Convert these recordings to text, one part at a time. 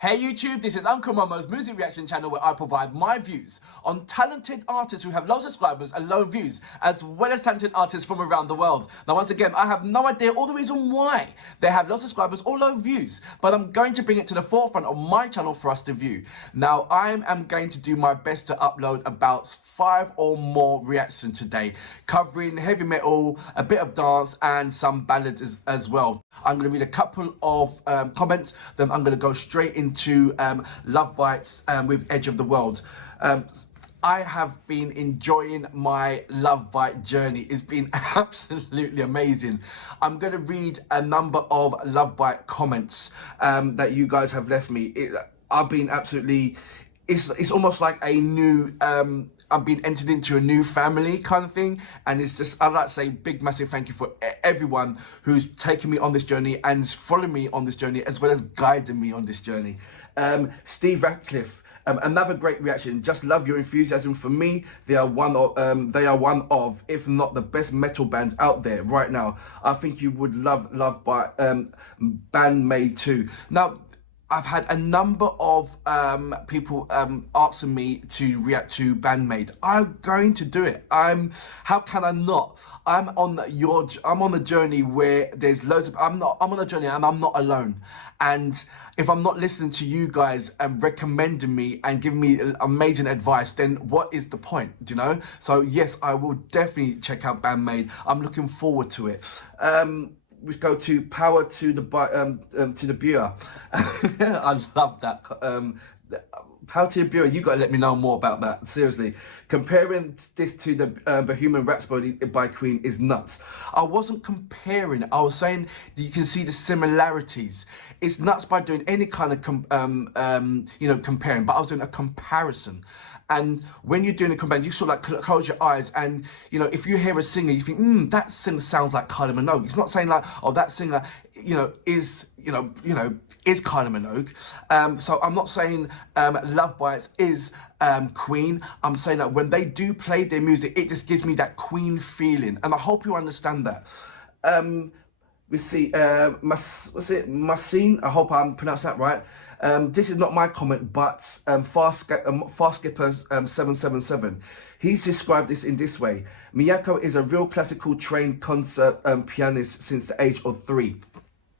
Hey YouTube, this is Uncle Momo's music reaction channel where I provide my views on talented artists who have low subscribers and low views, as well as talented artists from around the world. Now once again, I have no idea all the reason why they have low subscribers or low views, but I'm going to bring it to the forefront of my channel for us to view. Now I am going to do my best to upload about 5 or more reactions today, covering heavy metal, a bit of dance and some ballads as well. I'm going to read a couple of comments, then I'm going to go straight into Love Bites with Edge of the World. I have been enjoying my Love Bite journey. It's been absolutely amazing. I'm going to read a number of Love Bite comments that you guys have left me. I've been absolutely, it's almost like a new, I've been entered into a new family kind of thing, and it's just, I'd like to say big massive thank you for everyone who's taken me on this journey and followed me on this journey, as well as guiding me on this journey. Steve Ratcliffe, another great reaction. Just love your enthusiasm. For me, they are one of, if not the best metal band out there right now. I think you would love by Bandmade too. Now, I've had a number of people asking me to react to Bandmade. I'm going to do it. How can I not? I'm on a journey where there's loads of, I'm on a journey and I'm not alone. And if I'm not listening to you guys and recommending me and giving me amazing advice, then what is the point, do you know? So yes, I will definitely check out Bandmade. I'm looking forward to it. We go to Power to the Beer. I love that. Power to the Beer, you got to let me know more about that, seriously. Comparing this to the Bohemian Rhapsody by Queen is nuts. I wasn't comparing it, I was saying that you can see the similarities. It's nuts by doing any kind of comparing, but I was doing a comparison. And when you're doing a comparison, you sort of like close your eyes, and you know, if you hear a singer, you think, that singer sounds like Kylie Minogue. It's not saying like, oh, that singer, is Kylie Minogue. So I'm not saying Love Bites is Queen. I'm saying that when they do play their music, it just gives me that Queen feeling, and I hope you understand that. We see what's it, Massine, I hope I'm pronouncing that right. This is not my comment, but Fast Skippers 777. He's described this in this way: Miyako is a real classical trained concert pianist since the age of 3.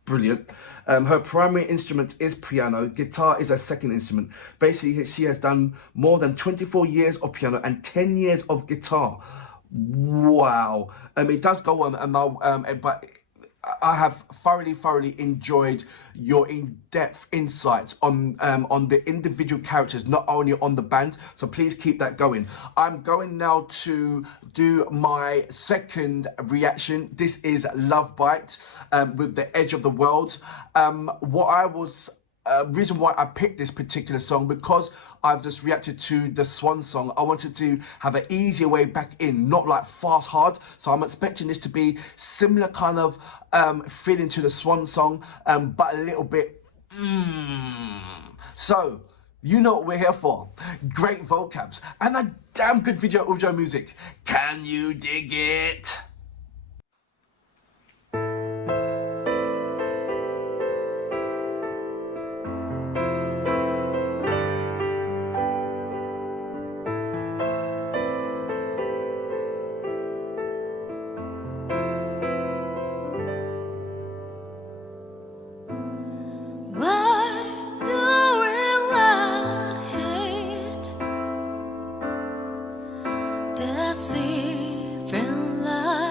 Brilliant. Her primary instrument is piano. Guitar is her second instrument. Basically, she has done more than 24 years of piano and 10 years of guitar. Wow. It does go on, but I have thoroughly enjoyed your in-depth insights on the individual characters, not only on the band. So please keep that going. I'm going now to do my second reaction. This is Love Bite with the Edge of the World. Reason why I picked this particular song, because I've just reacted to the Swan song. I wanted to have an easier way back in, not like fast hard. So I'm expecting this to be similar kind of feeling to the Swan song, but a little bit So you know what we're here for. Great vocabs and a damn good video audio music. Can you dig it? Deceiving light.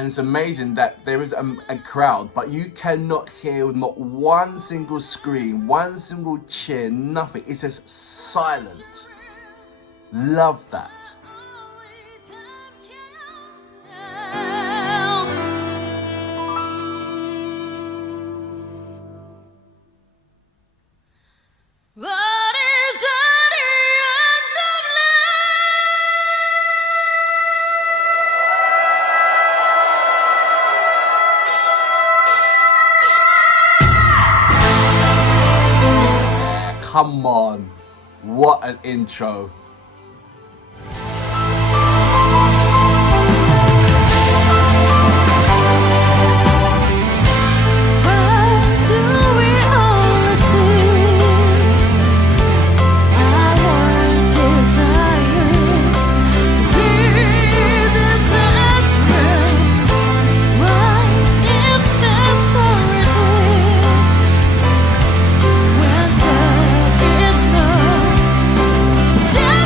And it's amazing that there is a crowd, but you cannot hear not one single scream, one single cheer, nothing. It's just silent. Love that. Come on, what an intro. Yeah.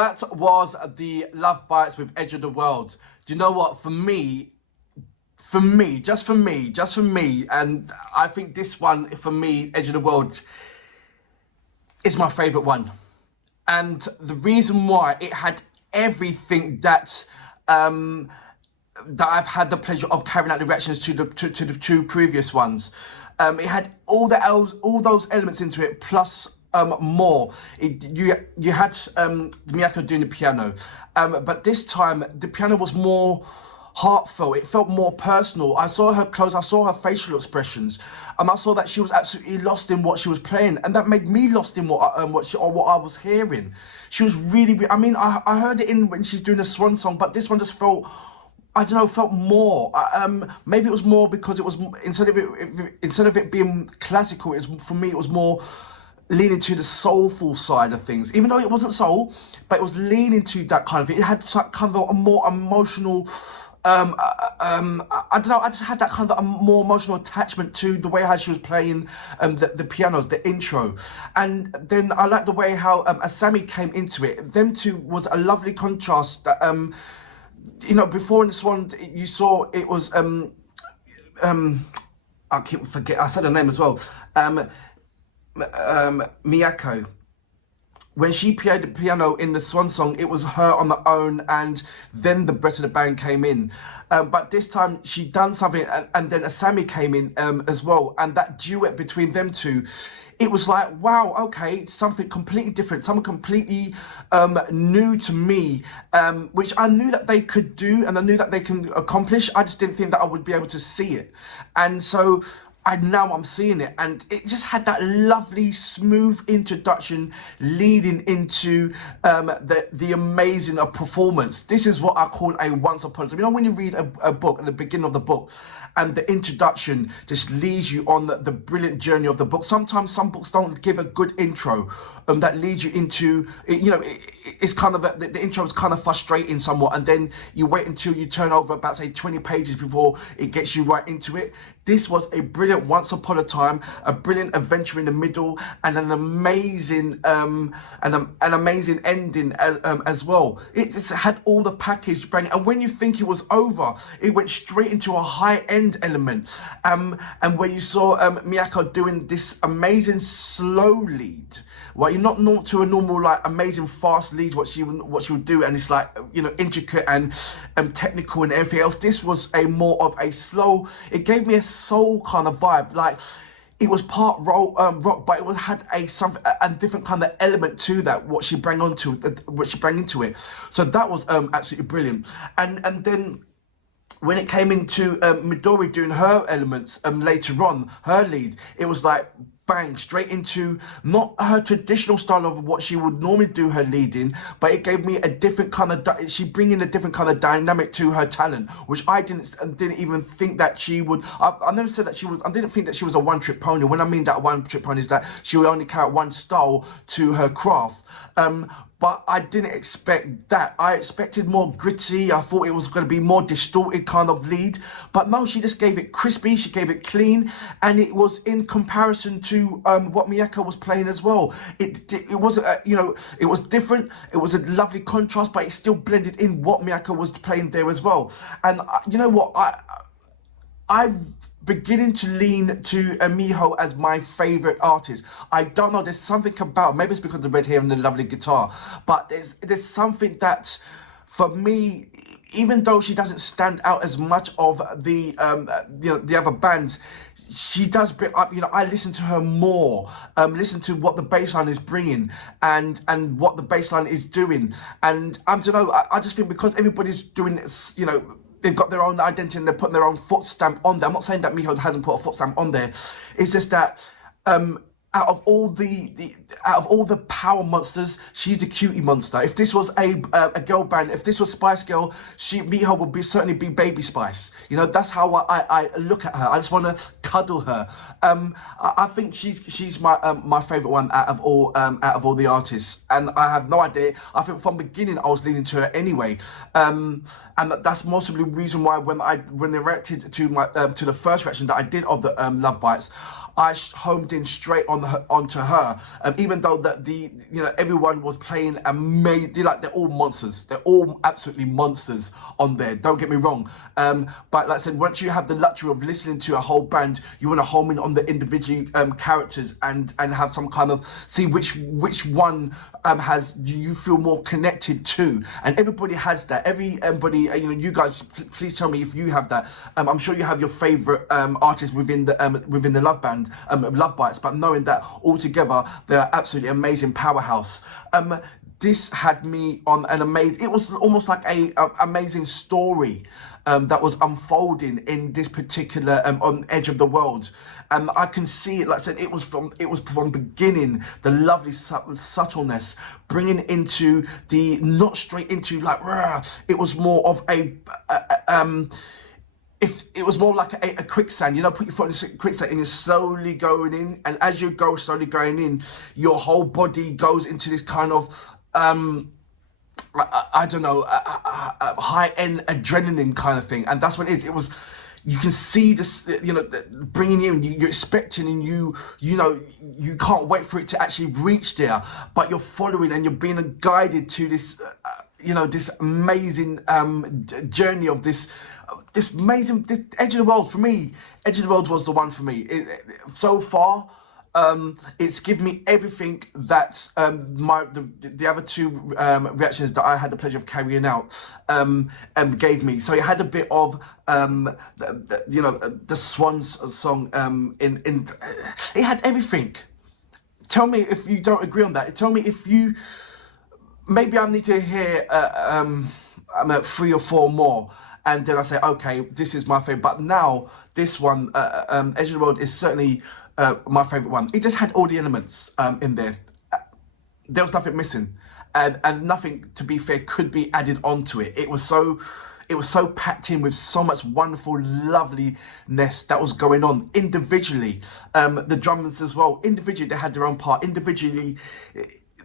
that was the Love Bites with Edge of the World. Do you know what? For me, just for me, and I think this one, for me, Edge of the World, is my favourite one. And the reason why, it had everything that I've had the pleasure of carrying out the reactions to the two previous ones. It had all those elements into it, plus more. You had Miyako doing the piano, but this time the piano was more heartfelt. It felt more personal. I saw her clothes, I saw her facial expressions, I saw that she was absolutely lost in what she was playing, and that made me lost in what I was hearing. She was really, I mean, I heard it in when she's doing the swan song, but this one just felt, I don't know, felt more. Maybe it was more because it was, instead of it being classical, for me it was more leaning to the soulful side of things. Even though it wasn't soul, but it was leaning to that kind of thing. It had kind of a more emotional, I don't know, I just had that kind of a more emotional attachment to the way how she was playing the pianos, the intro. And then I like the way how Asami came into it. Them two was a lovely contrast. That, you know, before in this one, you saw it was, I keep forget, I said her name as well, Miyako. When she played the piano in the swan song, it was her on her own, and then the rest of the band came in. But this time she done something, and then Asami came in as well, and that duet between them two, it was like, wow, okay, it's something completely different, something completely new to me, which I knew that they could do, and I knew that they can accomplish. I just didn't think that I would be able to see it. And so now I'm seeing it, and it just had that lovely smooth introduction leading into the amazing performance. This is what I call a once upon a time. You know, when you read a book, at the beginning of the book, and the introduction just leads you on the brilliant journey of the book. Sometimes some books don't give a good intro that leads you into, you know, it's kind of, the intro is kind of frustrating somewhat, and then you wait until you turn over about, say, 20 pages before it gets you right into it. This was a brilliant once upon a time, a brilliant adventure in the middle, and an amazing amazing ending as well. It just had all the package bang, and when you think it was over, it went straight into a high end element, and where you saw Miyako doing this amazing slow lead. Well, you're not to a normal, like, amazing fast lead, what she would do, and it's like, you know, intricate and technical and everything else. This was a more of a slow, it gave me a soul kind of vibe. Like, it was part rock, but it had a different kind of element to that, what she brought into it. So that was absolutely brilliant. And then when it came into Midori doing her elements later on, her lead, it was like bang, straight into not her traditional style of what she would normally do her leading, but it gave me a different kind of, she bringing a different kind of dynamic to her talent, which I didn't even think that she would. I never said that she was, I didn't think that she was a one-trick pony. When I mean that one-trick pony is that she would only carry one style to her craft. But I didn't expect that. I expected more gritty. I thought it was going to be more distorted kind of lead. But no, she just gave it crispy. She gave it clean. And it was in comparison to what Miyako was playing as well. It wasn't, you know, it was different. It was a lovely contrast, but it still blended in what Miyako was playing there as well. And you know what? I'm beginning to lean to Miho as my favourite artist. I don't know, there's something about, maybe it's because of the red hair and the lovely guitar, but there's something that, for me, even though she doesn't stand out as much of the you know, the other bands, she does bring up, you know, I listen to her more, listen to what the bassline is bringing and what the bassline is doing. And I don't know, I just think because everybody's doing this, you know, they've got their own identity and they're putting their own foot stamp on there. I'm not saying that Miho hasn't put a foot stamp on there. It's just that out of all the power monsters, she's the cutie monster. If this was a girl band, if this was Spice Girl, Miho would certainly be Baby Spice. You know, that's how I look at her. I just want to cuddle her. I think she's my favorite one out of all the artists, and I have no idea. I think from the beginning I was leaning to her anyway, and that's most of the reason why when they reacted to the first reaction that I did of the Love Bites, I homed in straight on onto her, even though that everyone was playing amazing. Like, they're all monsters. They're all absolutely monsters on there. Don't get me wrong. But like I said, once you have the luxury of listening to a whole band, you want to home in on the individual characters and have some kind of see which one do you feel more connected to, and everybody has that. Everybody, you guys, please tell me if you have that. I'm sure you have your favorite artists within the Love Band, Love Bites, but knowing that all together they're absolutely amazing powerhouse. This had me on an amazing. It was almost like a amazing story that was unfolding in this particular on Edge of the World. I can see it. Like I said, it was from beginning, the lovely subtleness, bringing into the not straight into like rah. It was more of if it was more like a quicksand, put your foot in quicksand and you're slowly going in, and as you go slowly going in, your whole body goes into this kind of I don't know, high-end adrenaline kind of thing, and that's what it is. It was, you can see this, bringing you, and you're expecting, and you can't wait for it to actually reach there, but you're following and you're being guided to this, this amazing journey of this amazing Edge of the World. For me, Edge of the World was the one for me. So far, it's given me everything that the other two reactions that I had the pleasure of carrying out gave me. So it had a bit of the Swans song it had everything. Tell me if you don't agree on that. Tell me if you, maybe I need to hear 3 or 4 more, and then I say, okay, this is my favorite. But now this one, Edge of the World, is certainly my favorite one. It just had all the elements in there. There was nothing missing, and nothing, to be fair, could be added onto it. It was so packed in with so much wonderful loveliness that was going on individually. The drummers as well, individually they had their own part. Individually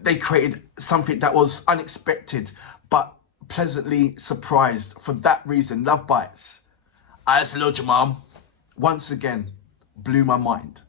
they created something that was unexpected but pleasantly surprised. For that reason, Love Bites, I salute you, Mom, once again blew my mind.